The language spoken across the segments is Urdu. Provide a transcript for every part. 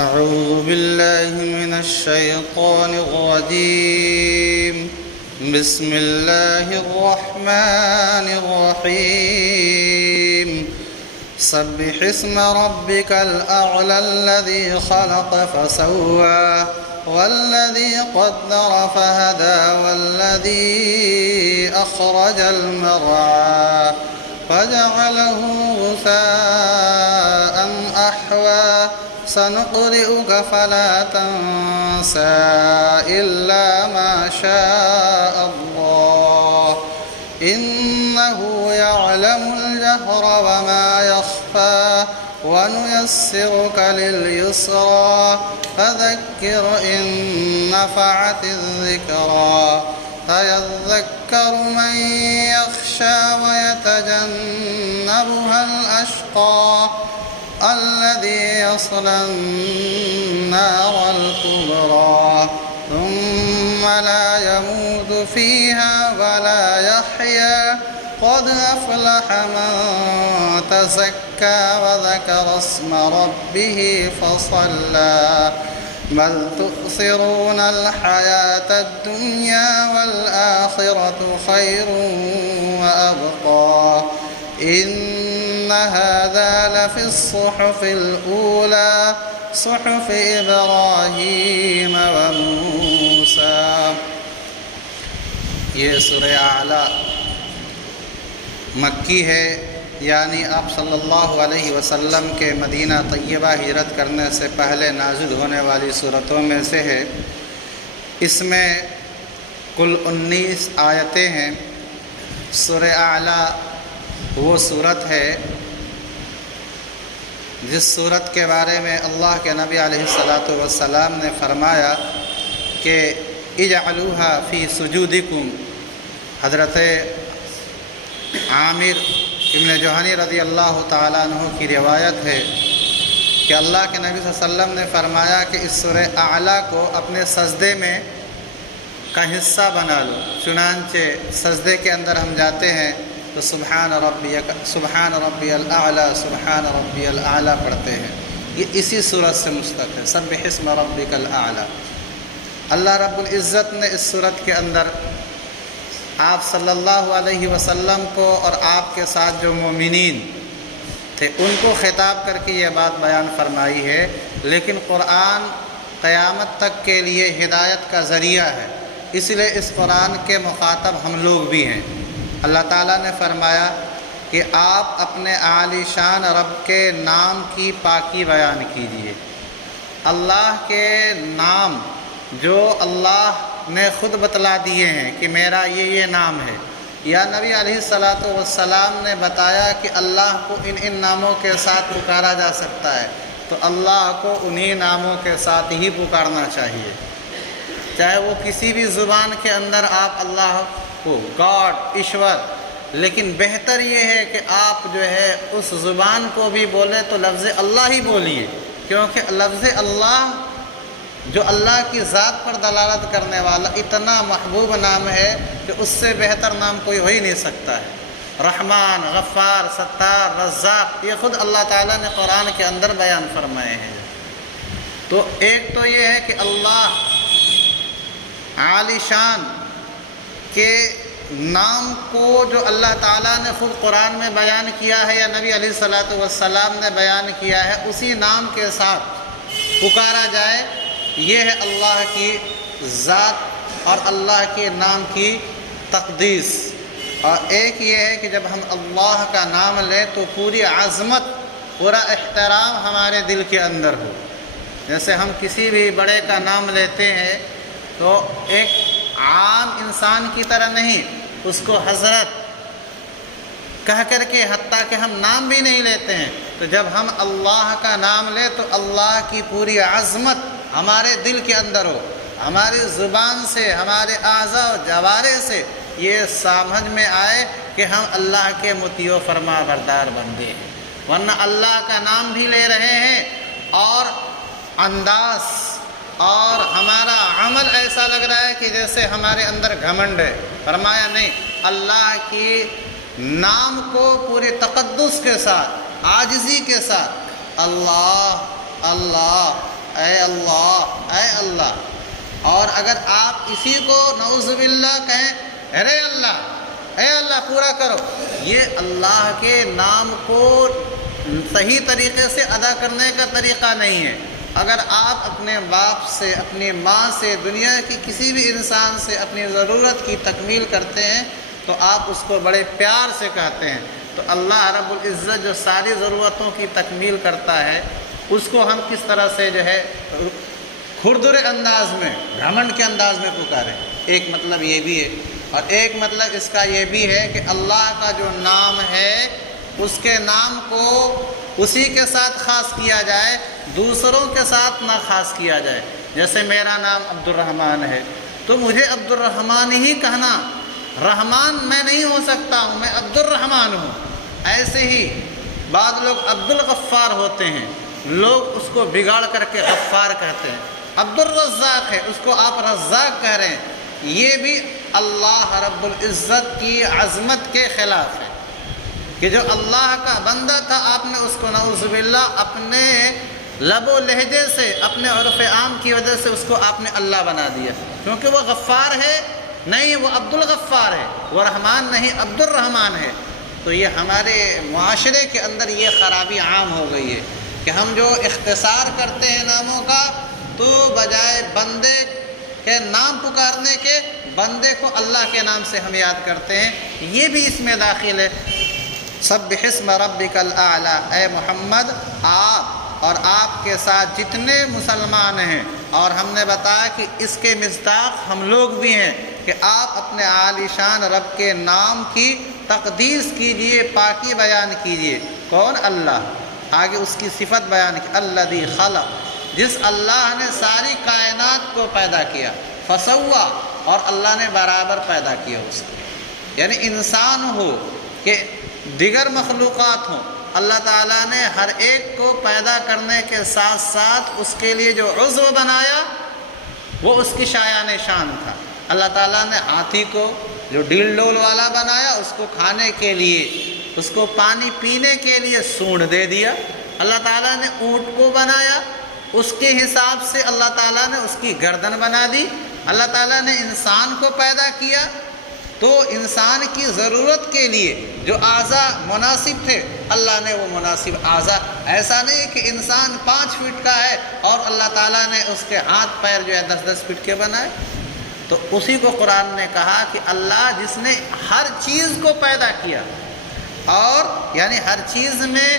أعوذ بالله من الشيطان الرجيم. بسم الله الرحمن الرحيم. سبح اسم ربك الأعلى الذي خلق فسوى والذي قدر فهدى والذي أخرج المرعى فجعله غثاء أحوى سنقرئك فلا تنسى إلا ما شاء الله إنه يعلم الجهر وما يخفى ونيسرك لليسرى فذكر إن نفعت الذكرى سيذكر من يخشى ويتجنبها الأشقى الذي يصلى النار الكبرى ثم لا يموت فيها ولا يحيا قد أفلح من تزكى وذكر اسم ربه فصلى بل تؤثرون الحياة الدنيا والآخرة خير وأبقى إن هذا لفي الصحف الأولى صحف إبراہیم وموسیٰ۔ یہ سورہ اعلیٰ مکی ہے، یعنی آپ صلی اللہ علیہ وسلم کے مدینہ طیبہ ہجرت کرنے سے پہلے نازل ہونے والی صورتوں میں سے ہے۔ اس میں کل 19 آیتیں ہیں۔ سورہ اعلیٰ وہ صورت ہے جس صورت کے بارے میں اللہ کے نبی علیہ السلام نے فرمایا کہ اجعلوها فی سجودکم۔ حضرت عامر ابن جوہنی رضی اللہ تعالیٰ عنہ کی روایت ہے کہ اللہ کے نبی صلی اللہ علیہ وسلم نے فرمایا کہ اس سورہ اعلیٰ کو اپنے سجدے میں کا حصہ بنا لو۔ چنانچہ سجدے کے اندر ہم جاتے ہیں تو سبحان ربی الاعلیٰ سبحان ربی الاعلیٰ پڑھتے ہیں۔ یہ اسی صورت سے مشتق ہے، سبح اسم ربک الاعلیٰ۔ اللہ رب العزت نے اس صورت کے اندر آپ صلی اللہ علیہ وسلم کو اور آپ کے ساتھ جو مومنین تھے ان کو خطاب کر کے یہ بات بیان فرمائی ہے، لیکن قرآن قیامت تک کے لیے ہدایت کا ذریعہ ہے، اس لیے اس قرآن کے مخاطب ہم لوگ بھی ہیں۔ اللہ تعالیٰ نے فرمایا کہ آپ اپنے عالی شان رب کے نام کی پاکی بیان کیجیے۔ اللہ کے نام جو اللہ نے خود بتلا دیے ہیں کہ میرا یہ نام ہے، یا نبی علیہ السلام نے بتایا کہ اللہ کو ان ناموں کے ساتھ پکارا جا سکتا ہے، تو اللہ کو انہی ناموں کے ساتھ ہی پکارنا چاہیے، چاہے وہ کسی بھی زبان کے اندر آپ اللہ کو گاڈ ایشور، لیکن بہتر یہ ہے کہ آپ جو ہے اس زبان کو بھی بولیں تو لفظ اللہ ہی بولیے، کیونکہ لفظ اللہ جو اللہ کی ذات پر دلالت کرنے والا اتنا محبوب نام ہے کہ اس سے بہتر نام کوئی ہو ہی نہیں سکتا ہے۔ رحمان، غفار، ستار، رزاق، یہ خود اللہ تعالیٰ نے قرآن کے اندر بیان فرمائے ہیں۔ تو ایک تو یہ ہے کہ اللہ عالی شان کے نام کو جو اللہ تعالیٰ نے خود قرآن میں بیان کیا ہے یا نبی علیہ السلام نے بیان کیا ہے، اسی نام کے ساتھ پکارا جائے، یہ ہے اللہ کی ذات اور اللہ کے نام کی تقدیس۔ اور ایک یہ ہے کہ جب ہم اللہ کا نام لیں تو پوری عظمت، پورا احترام ہمارے دل کے اندر ہو۔ جیسے ہم کسی بھی بڑے کا نام لیتے ہیں تو ایک عام انسان کی طرح نہیں، اس کو حضرت کہہ کر کے، حتیٰ کہ ہم نام بھی نہیں لیتے ہیں، تو جب ہم اللہ کا نام لیں تو اللہ کی پوری عظمت ہمارے دل کے اندر ہو، ہماری زبان سے، ہمارے اعضاء و جوارح سے یہ سمجھ میں آئے کہ ہم اللہ کے مطیع و فرما بردار بندے ہیں۔ ورنہ اللہ کا نام بھی لے رہے ہیں اور انداز اور ہمارا عمل ایسا لگ رہا ہے کہ جیسے ہمارے اندر گھمنڈ ہے۔ فرمایا نہیں، اللہ کی نام کو پورے تقدس کے ساتھ، عاجزی کے ساتھ اللہ اللہ اے اللہ اے اللہ. اور اگر آپ اسی کو نعوذ باللہ کہیں ارے اللہ پورا کرو، یہ اللہ کے نام کو صحیح طریقے سے ادا کرنے کا طریقہ نہیں ہے. اگر آپ اپنے باپ سے، اپنی ماں سے، دنیا کی کسی بھی انسان سے اپنی ضرورت کی تکمیل کرتے ہیں تو آپ اس کو بڑے پیار سے کہتے ہیں. تو اللہ رب العزت جو ساری ضرورتوں کی تکمیل کرتا ہے اس کو ہم کس طرح سے جو ہے کھردرے انداز میں، گھمنڈ کے انداز میں پکاریں. ایک مطلب یہ بھی ہے، اور ایک مطلب اس کا یہ بھی ہے کہ اللہ کا جو نام ہے اس کے نام کو اسی کے ساتھ خاص کیا جائے، دوسروں کے ساتھ نہ خاص کیا جائے. جیسے میرا نام عبد الرحمن ہے تو مجھے عبد الرحمن ہی کہنا، رحمان میں نہیں ہو سکتا ہوں، میں عبد الرحمن ہوں. ایسے ہی بعض لوگ عبد الغفار ہوتے ہیں، لوگ اس کو بگاڑ کر کے غفار کہتے ہیں. عبد الرزاق ہے، اس کو آپ رزاق کہہ رہے ہیں. یہ بھی اللہ رب العزت کی عظمت کے خلاف ہے کہ جو اللہ کا بندہ تھا آپ نے اس کو نعوذ باللہ اپنے لب و لہجے سے، اپنے عرف عام کی وجہ سے اس کو آپ نے اللہ بنا دیا، کیونکہ وہ غفار ہے نہیں، وہ عبد الغفار ہے، وہ رحمان نہیں عبد الرحمن ہے. تو یہ ہمارے معاشرے کے اندر یہ خرابی عام ہو گئی ہے کہ ہم جو اختصار کرتے ہیں ناموں کا، تو بجائے بندے کے نام پکارنے کے بندے کو اللہ کے نام سے ہم یاد کرتے ہیں. یہ بھی اس میں داخل ہے. سبح اسم ربک الاعلی، اے محمد آپ اور آپ کے ساتھ جتنے مسلمان ہیں، اور ہم نے بتایا کہ اس کے مصداق ہم لوگ بھی ہیں کہ آپ اپنے عالی شان رب کے نام کی تقدیس کیجئے، پاکی بیان کیجئے. کون؟ اللہ. آگے اس کی صفت بیان کی، الذی خلق، جس اللہ نے ساری کائنات کو پیدا کیا، فسوا، اور اللہ نے برابر پیدا کیا اس کو. یعنی انسان ہو کہ دیگر مخلوقات ہوں، اللہ تعالیٰ نے ہر ایک کو پیدا کرنے کے ساتھ ساتھ اس کے لیے جو عضو بنایا وہ اس کی شایان شان تھا. اللہ تعالیٰ نے ہاتھی کو جو ڈیل ڈول والا بنایا، اس کو کھانے کے لیے، اس کو پانی پینے کے لیے سونڈ دے دیا. اللہ تعالیٰ نے اونٹ کو بنایا، اس کے حساب سے اللہ تعالیٰ نے اس کی گردن بنا دی. اللہ تعالیٰ نے انسان کو پیدا کیا تو انسان کی ضرورت کے لیے جو اعضاء مناسب تھے اللہ نے وہ مناسب اعضاء، ایسا نہیں کہ انسان 5 فٹ کا ہے اور اللہ تعالیٰ نے اس کے ہاتھ پیر جو ہے 10-10 فٹ کے بنائے. تو اسی کو قرآن نے کہا کہ اللہ جس نے ہر چیز کو پیدا کیا، اور یعنی ہر چیز میں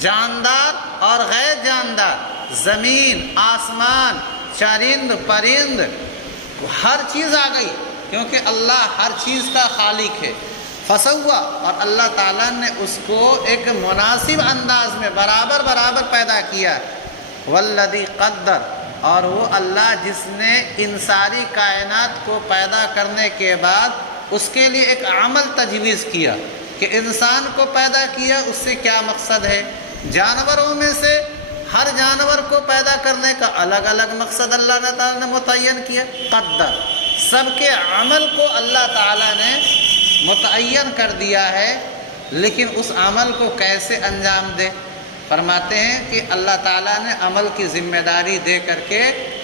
جاندار اور غیر جاندار، زمین، آسمان، چرند پرند، ہر چیز آ گئی، کیونکہ اللہ ہر چیز کا خالق ہے. فسوا، اور اللہ تعالیٰ نے اس کو ایک مناسب انداز میں برابر پیدا کیا. والذی قدر، اور وہ اللہ جس نے ان ساری کائنات کو پیدا کرنے کے بعد اس کے لیے ایک عمل تجویز کیا کہ انسان کو پیدا کیا، اس سے کیا مقصد ہے. جانوروں میں سے ہر جانور کو پیدا کرنے کا الگ الگ مقصد اللہ تعالیٰ نے متعین کیا. قدر، سب کے عمل کو اللہ تعالیٰ نے متعین کر دیا ہے، لیکن اس عمل کو کیسے انجام دے؟ فرماتے ہیں کہ اللہ تعالیٰ نے عمل کی ذمہ داری دے کر کے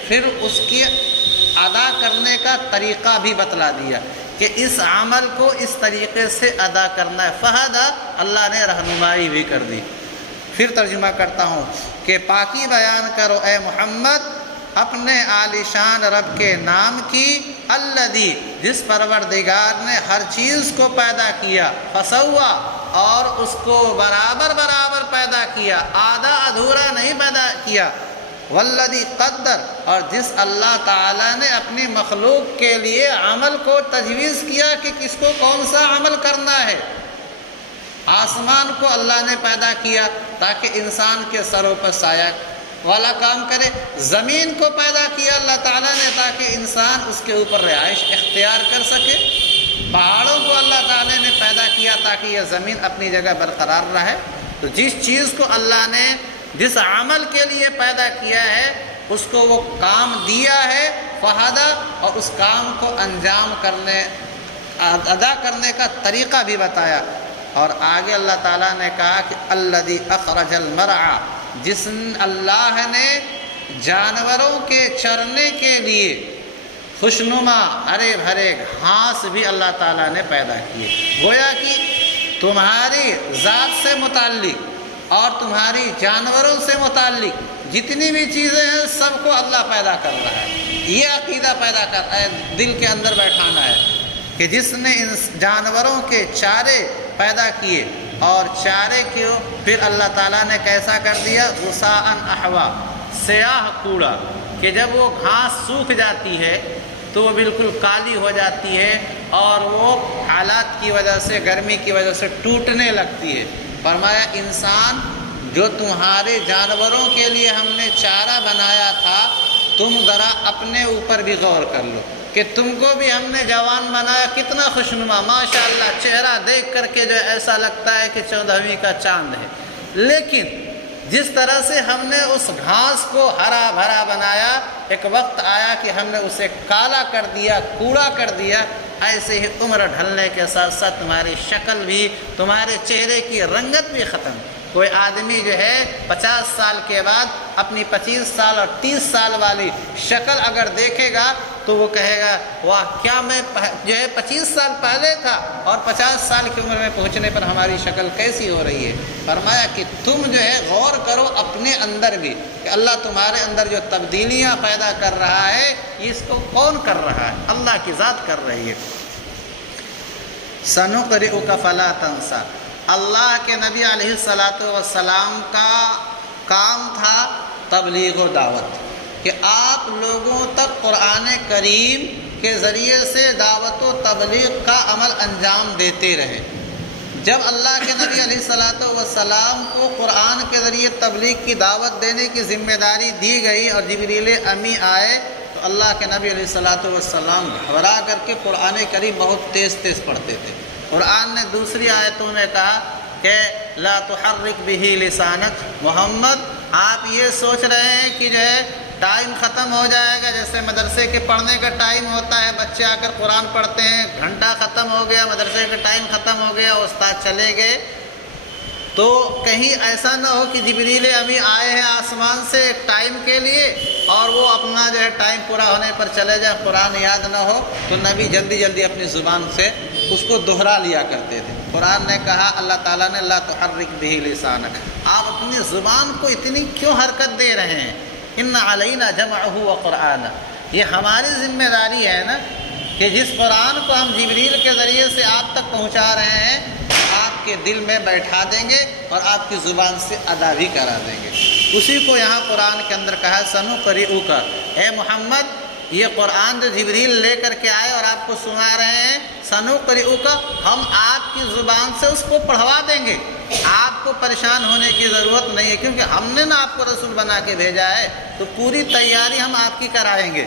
پھر اس کی ادا کرنے کا طریقہ بھی بتلا دیا کہ اس عمل کو اس طریقے سے ادا کرنا ہے. فہدا، اللہ نے رہنمائی بھی کر دی. پھر ترجمہ کرتا ہوں کہ پاکی بیان کرو اے محمد اپنے عالی شان رب کے نام کی، الذی، جس پروردگار نے ہر چیز کو پیدا کیا، فسوا، اور اس کو برابر پیدا کیا، آدھا ادھورا نہیں پیدا کیا. والذی قدر، اور جس اللہ تعالیٰ نے اپنی مخلوق کے لیے عمل کو تجویز کیا کہ کس کو کون سا عمل کرنا ہے. آسمان کو اللہ نے پیدا کیا تاکہ انسان کے سروں پر سایہ والا کام کرے. زمین کو پیدا کیا اللہ تعالیٰ نے تاکہ انسان اس کے اوپر رہائش اختیار کر سکے. پہاڑوں کو اللہ تعالیٰ نے پیدا کیا تاکہ یہ زمین اپنی جگہ برقرار رہے. تو جس چیز کو اللہ نے جس عمل کے لیے پیدا کیا ہے اس کو وہ کام دیا ہے، فہدا، اور اس کام کو انجام کرنے، ادا کرنے کا طریقہ بھی بتایا. اور آگے اللہ تعالیٰ نے کہا کہ الذی اخرج المرعى، جس اللہ نے جانوروں کے چرنے کے لیے خوشنما ہرے بھرے گھاس بھی اللہ تعالیٰ نے پیدا کیے۔ گویا کہ تمہاری ذات سے متعلق اور تمہاری جانوروں سے متعلق جتنی بھی چیزیں ہیں سب کو اللہ پیدا کر رہا ہے۔ یہ عقیدہ پیدا کرتا ہے، دل کے اندر بیٹھانا ہے کہ جس نے ان جانوروں کے چارے پیدا کیے اور چارے کو پھر اللہ تعالیٰ نے کیسا کر دیا، غثاءً احوا، سیاہ کوڑا، کہ جب وہ گھاس سوکھ جاتی ہے تو وہ بالکل کالی ہو جاتی ہے اور وہ حالات کی وجہ سے، گرمی کی وجہ سے ٹوٹنے لگتی ہے۔ فرمایا انسان جو تمہارے جانوروں کے لیے ہم نے چارہ بنایا تھا، تم ذرا اپنے اوپر بھی غور کر لو کہ تم کو بھی ہم نے جوان بنایا، کتنا خوشنما، ماشاءاللہ، چہرہ دیکھ کر کے جو ایسا لگتا ہے کہ 14ویں کا چاند ہے۔ لیکن جس طرح سے ہم نے اس گھاس کو ہرا بھرا بنایا، ایک وقت آیا کہ ہم نے اسے کالا کر دیا، کوڑا کر دیا، ایسے ہی عمر ڈھلنے کے ساتھ ساتھ تمہاری شکل بھی، تمہارے چہرے کی رنگت بھی ختم۔ کوئی آدمی جو ہے 50 سال کے بعد اپنی 25 سال اور 30 سال والی شکل اگر دیکھے گا تو وہ کہے گا واہ، کیا میں جو ہے 25 سال پہلے تھا اور 50 سال کی عمر میں پہنچنے پر ہماری شکل کیسی ہو رہی ہے۔ فرمایا کہ تم جو ہے غور کرو اپنے اندر بھی کہ اللہ تمہارے اندر جو تبدیلیاں پیدا کر رہا ہے، اس کو کون کر رہا ہے؟ اللہ کی ذات کر رہی ہے۔ سنقرئک فلا تنسیٰ، اللہ کے نبی علیہ السلام کا کام تھا تبلیغ و دعوت، کہ آپ لوگوں تک قرآن کریم کے ذریعے سے دعوت و تبلیغ کا عمل انجام دیتے رہے۔ جب اللہ کے نبی علیہ السلام کو قرآن کے ذریعے تبلیغ کی دعوت دینے کی ذمہ داری دی گئی اور جبریل امی آئے تو اللہ کے نبی علیہ السلام گھبرا کر کے قرآن کریم بہت تیز تیز پڑھتے تھے۔ قرآن نے دوسری آیتوں میں کہا کہ لا تحرک بہ لسانک، محمد آپ یہ سوچ رہے ہیں کہ جو ہے ٹائم ختم ہو جائے گا، جیسے مدرسے کے پڑھنے کا ٹائم ہوتا ہے، بچے آ کر قرآن پڑھتے ہیں، گھنٹہ ختم ہو گیا، مدرسے کا ٹائم ختم ہو گیا، استاد چلے گئے، تو کہیں ایسا نہ ہو کہ جبریل امی آئے ہیں آسمان سے ایک ٹائم کے لیے اور وہ اپنا جو ہے ٹائم پورا ہونے پر چلے جائیں، قرآن یاد نہ ہو۔ تو نبی جلدی جلدی اپنی زبان سے اس کو دہرا لیا کرتے تھے۔ قرآن نے کہا، اللہ تعالیٰ نے لا تحرک بہ لسانک، آپ اپنی زبان کو اتنی کیوں حرکت دے رہے ہیں؟ ان علینا جمعہ و قرآن، یہ ہماری ذمہ داری ہے نا کہ جس قرآن کو ہم جبریل کے ذریعے سے آپ تک پہنچا رہے ہیں، آپ کے دل میں بیٹھا دیں گے اور آپ کی زبان سے ادا بھی کرا دیں گے۔ اسی کو یہاں قرآن کے اندر کہا سنقرئک، اے محمد یہ قرآن جو جبریل لے کر کے آئے اور آپ کو سنا رہے ہیں، سنقرئک، ہم آپ کی زبان سے اس کو پڑھوا دیں گے، آپ کو پریشان ہونے کی ضرورت نہیں ہے، کیونکہ ہم نے نا آپ کو رسول بنا کے بھیجا ہے، تو پوری تیاری ہم آپ کی کرائیں گے۔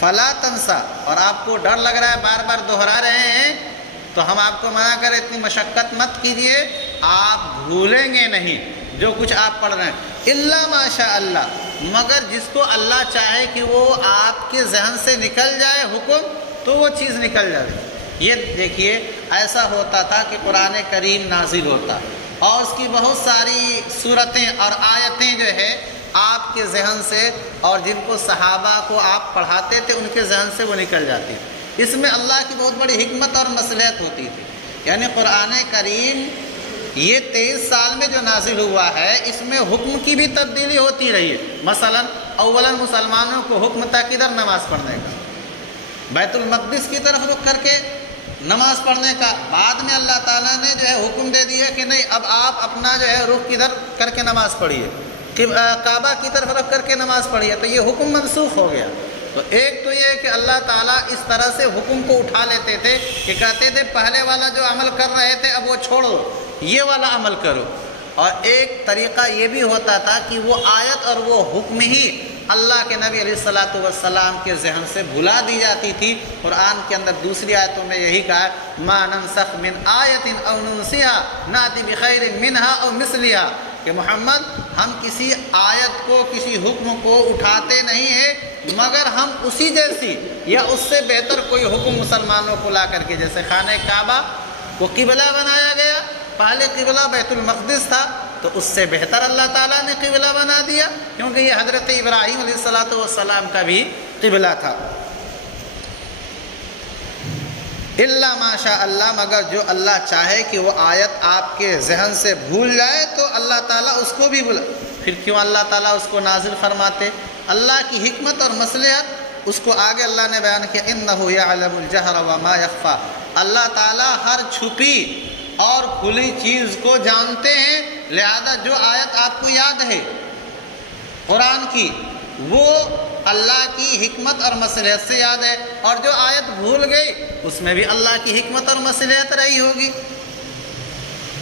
فلا تنسیٰ، اور آپ کو ڈر لگ رہا ہے، بار بار دہرا رہے ہیں، تو ہم آپ کو منع کریں اتنی مشقت مت کیجیے، آپ بھولیں گے نہیں جو کچھ آپ پڑھ رہے ہیں، الا ماشاء اللہ، مگر جس کو اللہ چاہے کہ وہ آپ کے ذہن سے نکل جائے حکم، تو وہ چیز نکل جائے۔ یہ دیکھیے ایسا ہوتا تھا کہ قرآن کریم نازل ہوتا اور اس کی بہت ساری صورتیں اور آیتیں جو ہے آپ کے ذہن سے، اور جن کو صحابہ کو آپ پڑھاتے تھے ان کے ذہن سے وہ نکل جاتی۔ اس میں اللہ کی بہت بڑی حکمت اور مصلحت ہوتی تھی، یعنی قرآن کریم یہ 23 سال میں جو نازل ہوا ہے، اس میں حکم کی بھی تبدیلی ہوتی رہی ہے۔ مثلا اولا مسلمانوں کو حکم تھا کدھر نماز پڑھنے کا، بیت المقدس کی طرف رخ کر کے نماز پڑھنے کا، بعد میں اللہ تعالیٰ نے جو ہے حکم دے دیا کہ نہیں، اب آپ اپنا جو ہے رخ کدھر کر کے نماز پڑھیے، کعبہ کی طرف رکھ کر کے نماز پڑھیے، تو یہ حکم منسوخ ہو گیا۔ تو ایک تو یہ ہے کہ اللہ تعالیٰ اس طرح سے حکم کو اٹھا لیتے تھے کہ کہتے تھے پہلے والا جو عمل کر رہے تھے اب وہ چھوڑو، یہ والا عمل کرو۔ اور ایک طریقہ یہ بھی ہوتا تھا کہ وہ آیت اور وہ حکم ہی اللہ کے نبی علیہ السلام کے ذہن سے بھلا دی جاتی تھی۔ قرآن کے اندر دوسری آیتوں میں یہی کہا ما ننسخ من آیت او ننسیها ناتی بخیر منہا او مثلہا، کہ محمد ہم کسی آیت کو، کسی حکم کو اٹھاتے نہیں ہیں مگر ہم اسی جیسی یا اس سے بہتر کوئی حکم مسلمانوں کو لا کر کے، جیسے خانہ کعبہ کو قبلہ بنایا گیا، پہلے قبلہ بیت المقدس تھا، تو اس سے بہتر اللہ تعالیٰ نے قبلہ بنا دیا، کیونکہ یہ حضرت ابراہیم علیہ السلام کا بھی قبلہ تھا۔ الا ماشاء اللہ، مگر جو اللہ چاہے کہ وہ آیت آپ کے ذہن سے بھول جائے تو اللہ تعالیٰ اس کو بھی بھلا۔ پھر کیوں اللہ تعالیٰ اس کو نازل فرماتے؟ اللہ کی حکمت اور مصلحت اس کو آگے اللہ نے بیان کیا، انہ یعلم الجہر وما یخفی، اللہ تعالیٰ ہر چھپی اور کھلی چیز کو جانتے ہیں، لہذا جو آیت آپ کو یاد ہے قرآن کی وہ اللہ کی حکمت اور مصلحت سے یاد ہے، اور جو آیت بھول گئی اس میں بھی اللہ کی حکمت اور مصلحت رہی ہوگی۔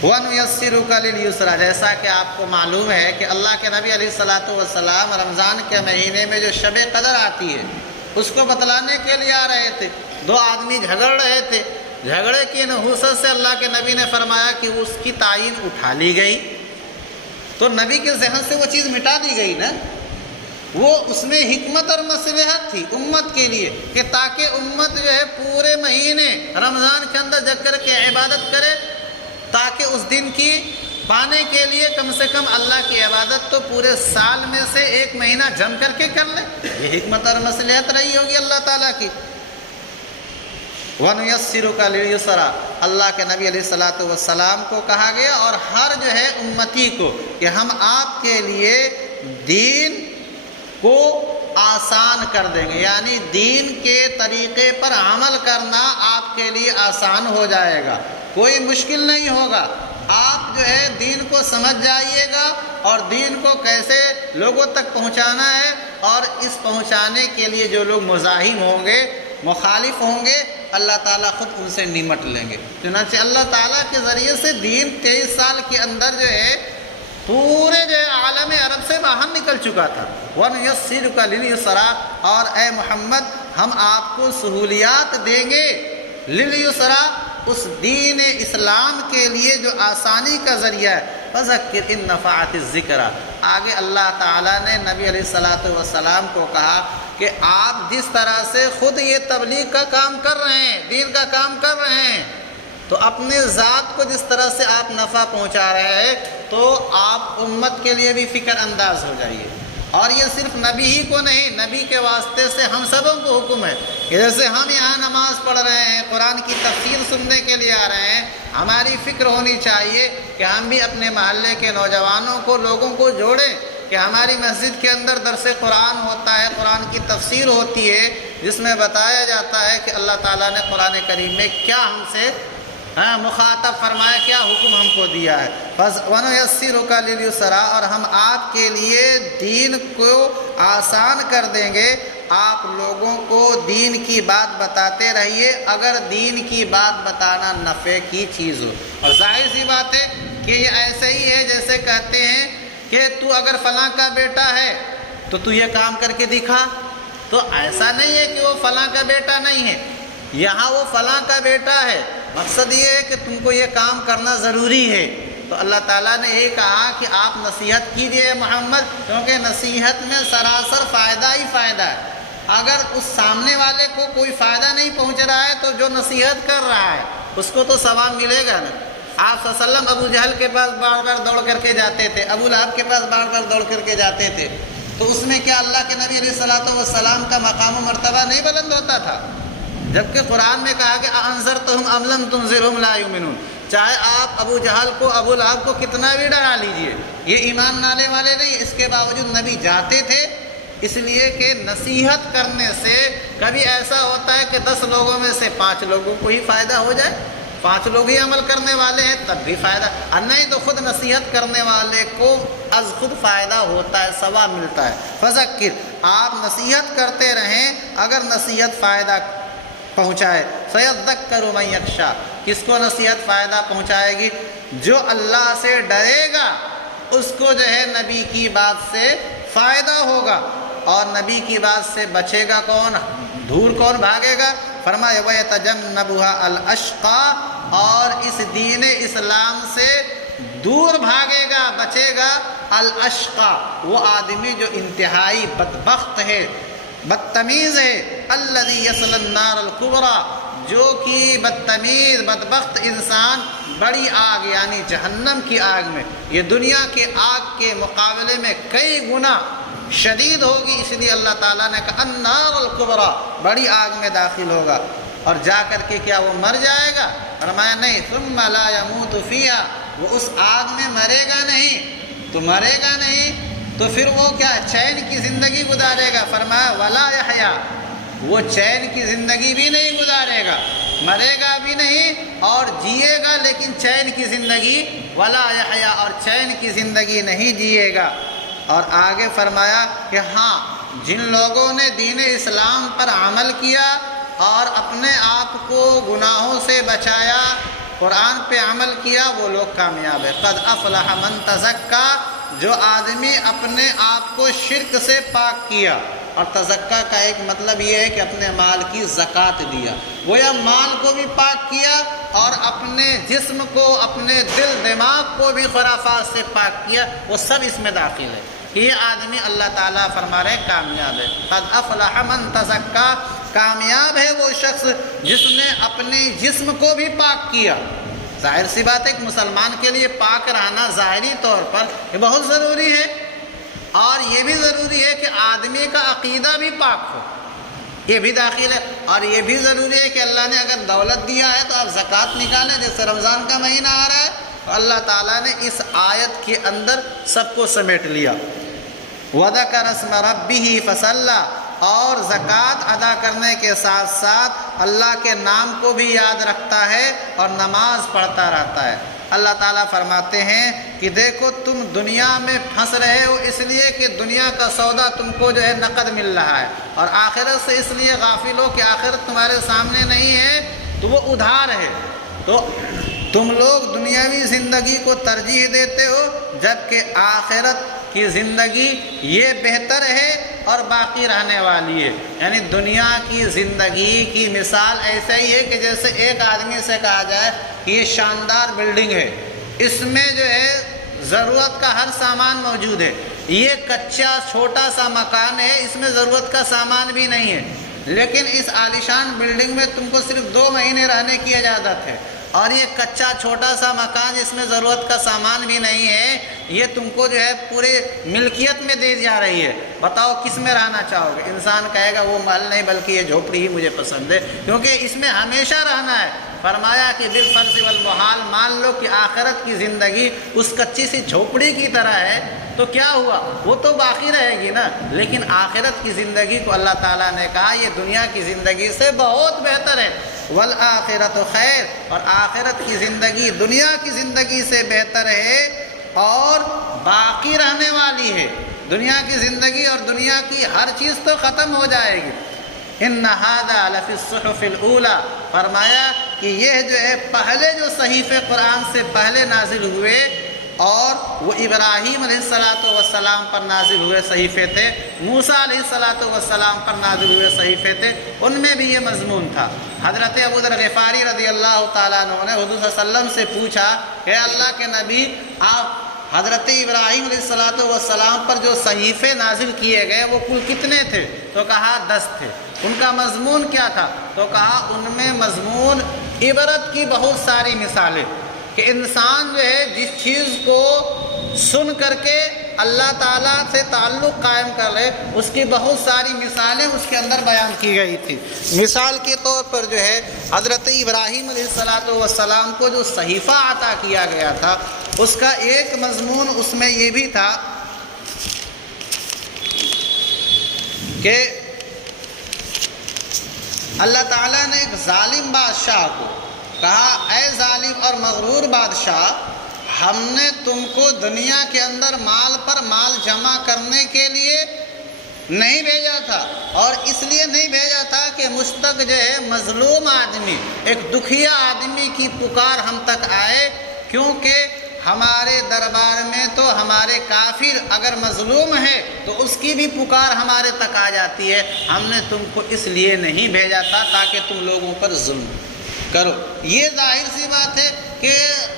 وَنُيَسِّرُكَ لِلْيُسْرَىٰ، جیسا کہ آپ کو معلوم ہے کہ اللہ کے نبی علیہ السلام رمضان کے مہینے میں جو شب قدر آتی ہے اس کو بتلانے کے لیے آ رہے تھے، دو آدمی جھگڑ رہے تھے، جھگڑے کی نحوست سے اللہ کے نبی نے فرمایا کہ اس کی تعین اٹھا لی گئی، تو نبی کے ذہن سے وہ چیز مٹا دی گئی نا، وہ اس میں حکمت اور مصلحت تھی امت کے لیے کہ تاکہ امت جو ہے پورے مہینے رمضان کے اندر جگ کر کے عبادت کرے، تاکہ اس دن کی پانے کے لیے کم سے کم اللہ کی عبادت تو پورے سال میں سے ایک مہینہ جم کر کے کر لے۔ یہ حکمت اور مصلحت رہی ہوگی اللہ تعالیٰ کی۔ وَنُيَسِّرُكَ لِلْيُسْرَىٰ، اللہ کے نبی علیہ السلام کو کہا گیا اور ہر جو ہے امتی کو کہ ہم آپ کے لیے دین کو آسان کر دیں گے، یعنی دین کے طریقے پر عمل کرنا آپ کے لیے آسان ہو جائے گا، کوئی مشکل نہیں ہوگا، آپ جو ہے دین کو سمجھ جائیے گا اور دین کو کیسے لوگوں تک پہنچانا ہے، اور اس پہنچانے کے لیے جو لوگ مزاحم ہوں گے، مخالف ہوں گے، اللہ تعالیٰ خود ان سے نمٹ لیں گے۔ چنانچہ اللہ تعالیٰ کے ذریعے سے دین 23 سال کے اندر جو ہے پورے جو عالم عرب سے باہر نکل چکا تھا۔ وَنُيَسِّرُكَ لِلْيُسْرَىٰ، اور اے محمد ہم آپ کو سہولیات دیں گے، لِلْيُسْرَىٰ، اس دین اسلام کے لیے جو آسانی کا ذریعہ ہے۔ فَذَكِّرْ إِن نَّفَعَتِ الذِّكْرَىٰ، آگے اللہ تعالیٰ نے نبی علیہ السلام کو کہا کہ آپ جس طرح سے خود یہ تبلیغ کا کام کر رہے ہیں، دین کا کام کر رہے ہیں، تو اپنے ذات کو جس طرح سے آپ نفع پہنچا رہے ہیں تو آپ امت کے لیے بھی فکر انداز ہو جائیے۔ اور یہ صرف نبی ہی کو نہیں، نبی کے واسطے سے ہم سبوں کو حکم ہے کہ جیسے ہم یہاں نماز پڑھ رہے ہیں، قرآن کی تفسیر سننے کے لیے آ رہے ہیں، ہماری فکر ہونی چاہیے کہ ہم بھی اپنے محلے کے نوجوانوں کو، لوگوں کو جوڑیں کہ ہماری مسجد کے اندر درس قرآن ہوتا ہے، قرآن کی تفسیر ہوتی ہے، جس میں بتایا جاتا ہے کہ اللہ تعالیٰ نے قرآن کریم میں کیا ہم سے مخاطب فرمایا، کیا حکم ہم کو دیا ہے۔ وَنُيَسِّرُكَ لِلْيُسْرَىٰ، اور ہم آپ کے لیے دین کو آسان کر دیں گے، آپ لوگوں کو دین کی بات بتاتے رہیے اگر دین کی بات بتانا نفع کی چیز ہو۔ اور ظاہر سی بات ہے کہ یہ ایسے ہی ہے جیسے کہتے ہیں کہ تو اگر فلاں کا بیٹا ہے تو یہ کام کر کے دکھا، تو ایسا نہیں ہے کہ وہ فلاں کا بیٹا نہیں ہے، یہاں وہ فلاں کا بیٹا ہے، مقصد یہ ہے کہ تم کو یہ کام کرنا ضروری ہے۔ تو اللہ تعالیٰ نے یہ کہا کہ آپ نصیحت کیجئے محمد، کیونکہ نصیحت میں سراسر فائدہ ہی فائدہ ہے۔ اگر اس سامنے والے کو کوئی فائدہ نہیں پہنچ رہا ہے تو جو نصیحت کر رہا ہے اس کو تو ثواب ملے گا نا۔ آپ صلی اللہ علیہ وسلم ابو جہل کے پاس بار بار دوڑ کر کے جاتے تھے، ابو لہب کے پاس بار بار دوڑ کر کے جاتے تھے، تو اس میں کیا اللہ کے نبی علیہ السلام کا مقام و مرتبہ نہیں بلند ہوتا تھا؟ جبکہ قرآن میں کہا کہ انذرتہم ام لم تنذرہم لا یؤمنون، چاہے آپ ابو جہل کو، ابو لہب کو کتنا بھی ڈرا لیجئے، یہ ایمان لانے والے نہیں، اس کے باوجود نبی جاتے تھے، اس لیے کہ نصیحت کرنے سے کبھی ایسا ہوتا ہے کہ 10 لوگوں میں سے 5 لوگوں کو ہی فائدہ ہو جائے، 5 لوگ ہی عمل کرنے والے ہیں تب بھی فائدہ، اور نہیں تو خود نصیحت کرنے والے کو از خود فائدہ ہوتا ہے، ثواب ملتا ہے۔ فذکر، آپ نصیحت کرتے رہیں اگر نصیحت فائدہ پہنچائے۔ سیذکر من یخشی، کس کو نصیحت فائدہ پہنچائے گی؟ جو اللہ سے ڈرے گا اس کو جو ہے نبی کی بات سے فائدہ ہوگا، اور نبی کی بات سے بچے گا کون؟ دور کون بھاگے گا؟ فرمایا وَيَتَجَنَّبُهَا الْأَشْقَى، اور اس دین اسلام سے دور بھاگے گا، بچے گا الاشقا، وہ آدمی جو انتہائی بدبخت ہے، بدتمیز ہے، الذی یصلی النار الکبریٰ، جو کہ بدتمیز بدبخت انسان بڑی آگ یعنی جہنم کی آگ میں یہ دنیا کی آگ کے مقابلے میں کئی گنا شدید ہوگی، اس لیے اللہ تعالیٰ نے کہا النار الکبریٰ، بڑی آگ میں داخل ہوگا، اور جا کر کے کیا وہ مر جائے گا؟ فرمایا نہیں، ثم لا يموت فیہا، وہ اس آگ میں مرے گا نہیں، تو مرے گا نہیں تو پھر وہ کیا چین کی زندگی گزارے گا؟ فرمایا ولا یحییٰ، وہ چین کی زندگی بھی نہیں گزارے گا، مرے گا بھی نہیں اور جیے گا لیکن چین کی زندگی، ولا یحییٰ، اور چین کی زندگی نہیں جیے گا۔ اور آگے فرمایا کہ ہاں، جن لوگوں نے دین اسلام پر عمل کیا اور اپنے آپ کو گناہوں سے بچایا، قرآن پہ عمل کیا، وہ لوگ کامیاب ہے۔ قد افلح من تزکا، جو آدمی اپنے آپ کو شرک سے پاک کیا، اور تزکا کا ایک مطلب یہ ہے کہ اپنے مال کی زکوٰۃ دیا، گویا مال کو بھی پاک کیا اور اپنے جسم کو، اپنے دل دماغ کو بھی خرافات سے پاک کیا، وہ سب اس میں داخل ہے کہ یہ آدمی اللہ تعالیٰ فرما رہے کامیاب ہے۔ قد افلح من تزکا، کامیاب ہے وہ شخص جس نے اپنے جسم کو بھی پاک کیا۔ ظاہر سی بات ہے کہ مسلمان کے لیے پاک رہنا ظاہری طور پر یہ بہت ضروری ہے، اور یہ بھی ضروری ہے کہ آدمی کا عقیدہ بھی پاک ہو، یہ بھی داخل ہے، اور یہ بھی ضروری ہے کہ اللہ نے اگر دولت دیا ہے تو آپ زکوٰۃ نکالیں، جیسے رمضان کا مہینہ آ رہا ہے تو اللہ تعالیٰ نے اس آیت کے اندر سب کو سمیٹ لیا۔ وَذَكَرَ اسْمَ رَبِّهِ فَصَلَّى، اور زکوٰۃ ادا کرنے کے ساتھ ساتھ اللہ کے نام کو بھی یاد رکھتا ہے اور نماز پڑھتا رہتا ہے۔ اللہ تعالیٰ فرماتے ہیں کہ دیکھو تم دنیا میں پھنس رہے ہو اس لیے کہ دنیا کا سودا تم کو جو ہے نقد مل رہا ہے، اور آخرت سے اس لیے غافل ہو کہ آخرت تمہارے سامنے نہیں ہے، تو وہ ادھار ہے، تو تم لوگ دنیاوی زندگی کو ترجیح دیتے ہو، جبکہ آخرت کی زندگی یہ بہتر ہے اور باقی رہنے والی ہے۔ یعنی دنیا کی زندگی کی مثال ایسا ہی ہے کہ جیسے ایک آدمی سے کہا جائے کہ یہ شاندار بلڈنگ ہے، اس میں جو ہے ضرورت کا ہر سامان موجود ہے، یہ کچا چھوٹا سا مکان ہے، اس میں ضرورت کا سامان بھی نہیں ہے، لیکن اس عالیشان بلڈنگ میں تم کو صرف 2 مہینے رہنے کی اجازت ہے، اور یہ کچا چھوٹا سا مکان جس میں ضرورت کا سامان بھی نہیں ہے، یہ تم کو جو ہے پورے ملکیت میں دے جا رہی ہے، بتاؤ کس میں رہنا چاہو گے؟ انسان کہے گا وہ محل نہیں بلکہ یہ جھوپڑی ہی مجھے پسند ہے، کیونکہ اس میں ہمیشہ رہنا ہے۔ فرمایا کہ بالفرض والمحال، مان لو کہ آخرت کی زندگی اس کچی سی جھوپڑی کی طرح ہے، تو کیا ہوا؟ وہ تو باقی رہے گی نا، لیکن آخرت کی زندگی کو اللہ تعالیٰ نے کہا یہ دنیا کی زندگی سے بہت بہتر ہے، والآخرۃ خیر، اور آخرت کی زندگی دنیا کی زندگی سے بہتر ہے اور باقی رہنے والی ہے۔ دنیا کی زندگی اور دنیا کی ہر چیز تو ختم ہو جائے گی۔ ان ھذا لفی الصحف الاولی، فرمایا کہ یہ جو ہے پہلے جو صحیفے قرآن سے پہلے نازل ہوئے، اور وہ ابراہیم علیہ السلام پر نازل ہوئے صحیفے تھے، موسیٰ علیہ السلام پر نازل ہوئے صحیفے تھے، ان میں بھی یہ مضمون تھا۔ حضرت ابو ذر غفاری رضی اللہ تعالیٰ عنہ نے حضور صلی اللہ علیہ وسلم سے پوچھا کہ اللہ کے نبی، آپ حضرت ابراہیم علیہ السلام پر جو صحیفے نازل کیے گئے وہ کل کتنے تھے؟ تو کہا 10 تھے۔ ان کا مضمون کیا تھا؟ تو کہا ان میں مضمون عبرت کی بہت ساری مثالیں، کہ انسان جو ہے جس چیز کو سن کر کے اللہ تعالیٰ سے تعلق قائم کر لے، اس کی بہت ساری مثالیں اس کے اندر بیان کی گئی تھی۔ مثال کے طور پر جو ہے حضرت ابراہیم علیہ السلام کو جو صحیفہ عطا کیا گیا تھا، اس کا ایک مضمون اس میں یہ بھی تھا کہ اللہ تعالیٰ نے ایک ظالم بادشاہ کو کہا، اے ظالم اور مغرور بادشاہ، ہم نے تم کو دنیا کے اندر مال پر مال جمع کرنے کے لیے نہیں بھیجا تھا، اور اس لیے نہیں بھیجا تھا کہ مجھ تک جو ہے مظلوم آدمی، ایک دکھیا آدمی کی پکار ہم تک آئے، کیونکہ ہمارے دربار میں تو ہمارے کافر اگر مظلوم ہے تو اس کی بھی پکار ہمارے تک آ جاتی ہے، ہم نے تم کو اس لیے نہیں بھیجا تھا تاکہ تم لوگوں پر ظلم کرو۔ یہ ظاہر سی بات ہے کہ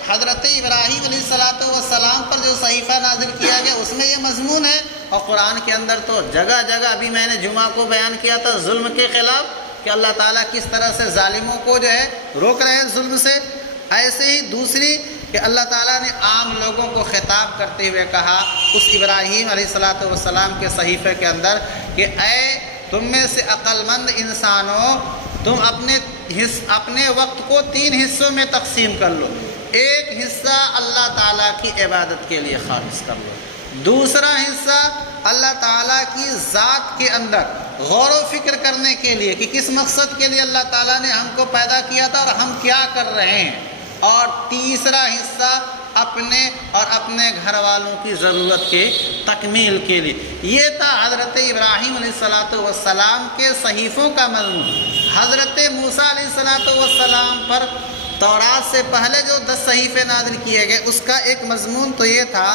حضرت ابراہیم علیہ السلام پر جو صحیفہ نازل کیا گیا اس میں یہ مضمون ہے، اور قرآن کے اندر تو جگہ جگہ، ابھی میں نے جمعہ کو بیان کیا تھا ظلم کے خلاف، کہ اللہ تعالیٰ کس طرح سے ظالموں کو جو ہے روک رہے ہیں ظلم سے۔ ایسے ہی دوسری کہ اللہ تعالیٰ نے عام لوگوں کو خطاب کرتے ہوئے کہا اس ابراہیم علیہ السلام کے صحیفے کے اندر کہ اے تم میں سے عقل مند انسانوں، تم اپنے وقت کو 3 حصوں میں تقسیم کر لو۔ ایک حصہ اللہ تعالیٰ کی عبادت کے لیے خالص کر لو، دوسرا حصہ اللہ تعالیٰ کی ذات کے اندر غور و فکر کرنے کے لیے کہ کس مقصد کے لیے اللہ تعالیٰ نے ہم کو پیدا کیا تھا اور ہم کیا کر رہے ہیں، اور تیسرا حصہ اپنے اور اپنے گھر والوں کی ضرورت کے تکمیل کے لیے۔ یہ تھا حضرت ابراہیم علیہ السلام کے صحیفوں کا مضمون۔ حضرت موسیٰ علیہ السلام پر تورات سے پہلے جو 10 صحیفے نازل کیے گئے اس کا ایک مضمون تو یہ تھا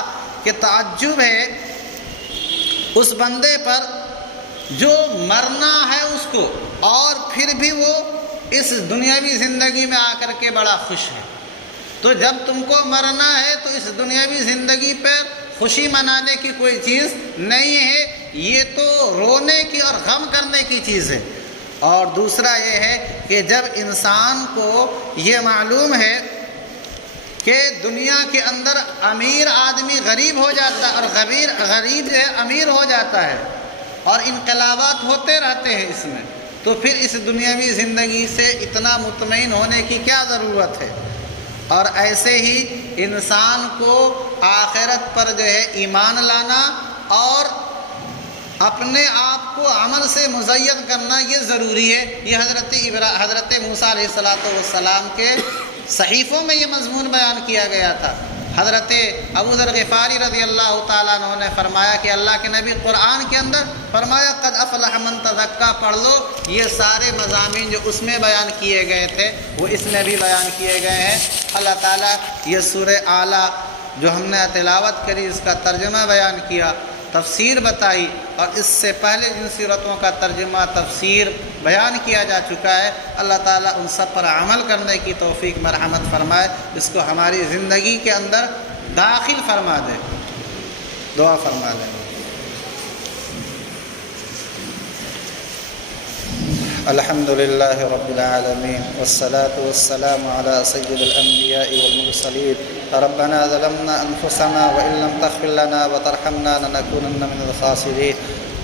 کہ تعجب ہے اس بندے پر جو مرنا ہے اس کو، اور پھر بھی وہ اس دنیاوی زندگی میں آ کر کے بڑا خوش ہے۔ تو جب تم کو مرنا ہے تو اس دنیاوی زندگی پر خوشی منانے کی کوئی چیز نہیں ہے، یہ تو رونے کی اور غم کرنے کی چیز ہے۔ اور دوسرا یہ ہے کہ جب انسان کو یہ معلوم ہے کہ دنیا کے اندر امیر آدمی غریب ہو جاتا ہے اور غریب جو ہے امیر ہو جاتا ہے اور انقلابات ہوتے رہتے ہیں اس میں، تو پھر اس دنیاوی زندگی سے اتنا مطمئن ہونے کی کیا ضرورت ہے۔ اور ایسے ہی انسان کو آخرت پر جو ہے ایمان لانا اور اپنے آپ کو عمل سے مزین کرنا یہ ضروری ہے۔ یہ حضرت موسیٰ علیہ السلام کے صحیفوں میں یہ مضمون بیان کیا گیا تھا۔ حضرت ابو ذر غفاری رضی اللہ تعالیٰ عنہ نے فرمایا کہ اللہ کے نبی قرآن کے اندر فرمایا قد افلح من تزکا پڑھ لو، یہ سارے مضامین جو اس میں بیان کیے گئے تھے وہ اس میں بھی بیان کیے گئے ہیں۔ اللہ تعالیٰ یہ سورہ اعلیٰ جو ہم نے تلاوت کری اس کا ترجمہ بیان کیا، تفسیر بتائی، اور اس سے پہلے جن صورتوں کا ترجمہ تفسیر بیان کیا جا چکا ہے، اللہ تعالیٰ ان سب پر عمل کرنے کی توفیق مرحمت فرمائے، اس کو ہماری زندگی کے اندر داخل فرما دے۔ دعا فرما دیں۔ الحمد لله رب العالمين والصلاة والسلام على سيد الأنبياء والمرسلين ربنا ظلمنا أنفسنا وإن لم تغفر لنا وترحمنا لنكونن من الخاسرين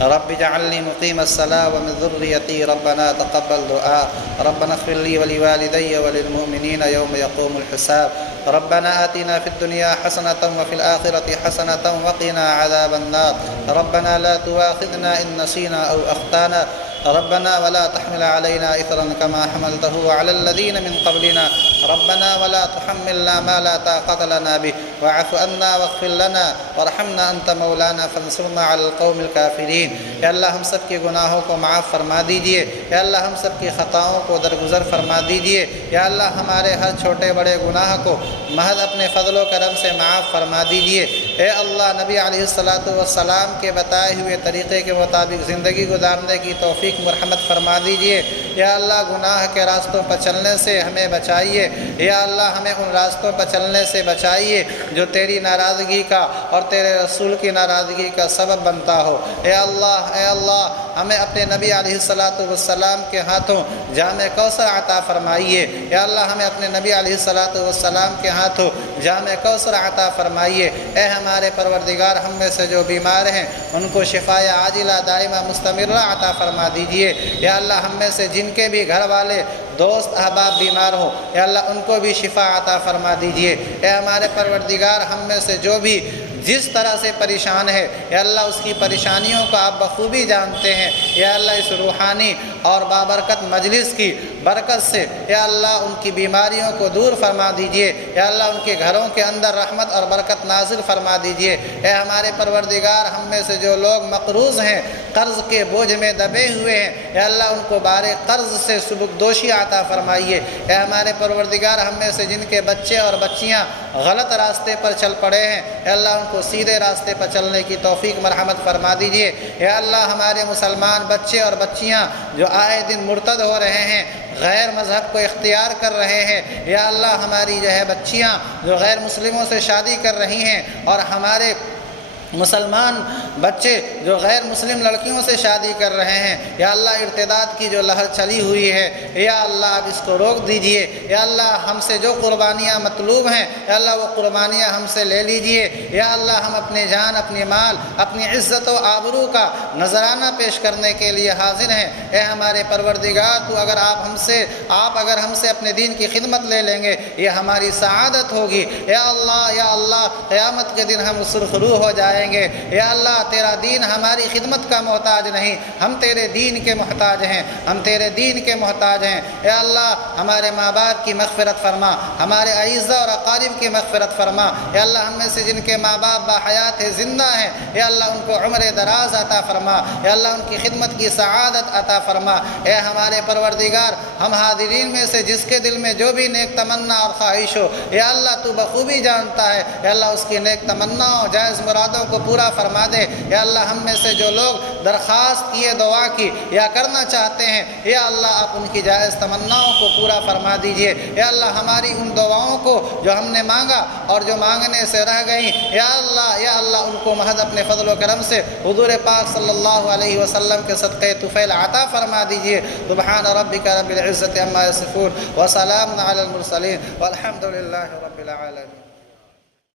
رب اجعلني مقيم الصلاة ومن ذريتي ربنا تقبل دعاء ربنا اغفر لي ولوالدي وللمؤمنين يوم يقوم الحساب ربنا آتنا في الدنيا حسنة وفي الآخرة حسنة وقنا عذاب النار ربنا لا تؤاخذنا إن نسينا أو أخطأنا ربنا ولا تحمل علينا إثرا كما حملته على الذين من قبلنا ربنا ولا تحملنا ما لا طاقة لنا به واعف عنا واغفر لنا وارحمنا أنت مولانا فانصرنا على القوم الكافرين۔ یا اللہ ہم سب کے گناہوں کو معاف فرما دیجئے، یا اللہ ہم سب کی خطاؤں کو درگزر فرما دیجئے، یا اللہ ہمارے ہر چھوٹے بڑے گناہ کو محض اپنے فضل و کرم سے معاف فرما دیجئے۔ اے اللہ نبی علیہ السلام کے بتائے ہوئے طریقے کے مطابق زندگی گزارنے کی توفیق مرحمت فرما دیجئے۔ یا اللہ گناہ کے راستوں پر چلنے سے ہمیں بچائیے، یا اللہ ہمیں ان راستوں پر چلنے سے بچائیے جو تیری ناراضگی کا اور تیرے رسول کی ناراضگی کا سبب بنتا ہو۔ اے اللہ ہمیں اپنے نبی علیہ السلام کے ہاتھوں جام کوثر عطا فرمائیے۔ یا اللہ ہمیں اپنے نبی علیہ السلام کے ہاتھوں جام کوثر عطا فرمائیے۔ اے ہمارے پروردگار ہم میں سے جو بیمار ہیں ان کو شفائے عاجلہ دائمہ مستمرہ عطا فرما دیجئے۔ یا اللہ ہم میں سے جن کے بھی گھر والے دوست احباب بیمار ہوں یا اللہ ان کو بھی شفا عطا فرما دیجئے۔ اے ہمارے پروردگار ہم میں سے جو بھی جس طرح سے پریشان ہے یا اللہ اس کی پریشانیوں کو آپ بخوبی جانتے ہیں، یا اللہ اس روحانی اور بابرکت مجلس کی برکت سے یا اللہ ان کی بیماریوں کو دور فرما دیجئے، یا اللہ ان کے گھروں کے اندر رحمت اور برکت نازل فرما دیجئے۔ اے ہمارے پروردگار ہم میں سے جو لوگ مقروض ہیں، قرض کے بوجھ میں دبے ہوئے ہیں، یا اللہ ان کو بارے قرض سے سبکدوشی عطا فرمائیے۔ اے ہمارے پروردگار ہم میں سے جن کے بچے اور بچیاں غلط راستے پر چل پڑے ہیں، یا اللہ ان کو سیدھے راستے پر چلنے کی توفیق مرحمت فرما دیجئے۔ یا اللہ ہمارے مسلمان بچے اور بچیاں جو آئے دن مرتد ہو رہے ہیں، غیر مذہب کو اختیار کر رہے ہیں، یا اللہ ہماری جو ہے بچیاں جو غیر مسلموں سے شادی کر رہی ہیں اور ہمارے مسلمان بچے جو غیر مسلم لڑکیوں سے شادی کر رہے ہیں، یا اللہ ارتداد کی جو لہر چلی ہوئی ہے، یا اللہ آپ اس کو روک دیجئے۔ یا اللہ ہم سے جو قربانیاں مطلوب ہیں، یا اللہ وہ قربانیاں ہم سے لے لیجئے۔ یا اللہ ہم اپنے جان، اپنی مال، اپنی عزت و آبرو کا نذرانہ پیش کرنے کے لیے حاضر ہیں۔ اے ہمارے پروردگار، تو اگر آپ اگر ہم سے اپنے دین کی خدمت لے لیں گے، یہ ہماری سعادت ہوگی۔ یا اللہ قیامت کے دن ہم سرخرو ہو جائیں گے۔ یا اللہ تیرا دین ہماری خدمت کا محتاج نہیں، ہم تیرے دین کے محتاج ہیں، ہم تیرے دین کے محتاج ہیں۔ یا اللہ ہمارے ماں باپ کی مغفرت فرما، ہمارے اعزہ اور اقارب کی مغفرت فرما۔ یا اللہ ہم میں سے جن کے ماں باپ باحیات زندہ ہیں، یا اللہ ان کو عمر دراز عطا فرما۔ یا اللہ ان کی خدمت کی سعادت عطا فرما۔ اے ہمارے پروردگار، ہم حاضرین میں سے جس کے دل میں جو بھی نیک تمنا اور خواہش ہو، یا اللہ تو بخوبی جانتا ہے۔ یا اللہ اس کی نیک تمناؤں جائز مرادوں کو پورا فرما دے۔ یا اللہ ہم میں سے جو لوگ درخواست کیے، دعا کی یا کرنا چاہتے ہیں، یا اللہ آپ ان کی جائز تمناؤں کو پورا فرما دیجئے۔ یا اللہ ہماری ان دعاؤں کو جو ہم نے مانگا اور جو مانگنے سے رہ گئیں، یا اللہ ان کو محض اپنے فضل و کرم سے حضور پاک صلی اللہ علیہ وسلم کے صدقے طفیل عطا فرما دیجئے۔ سبحان ربک رب العزت عما یصفون وسلام علی المرسلین والحمد للہ رب العالمین۔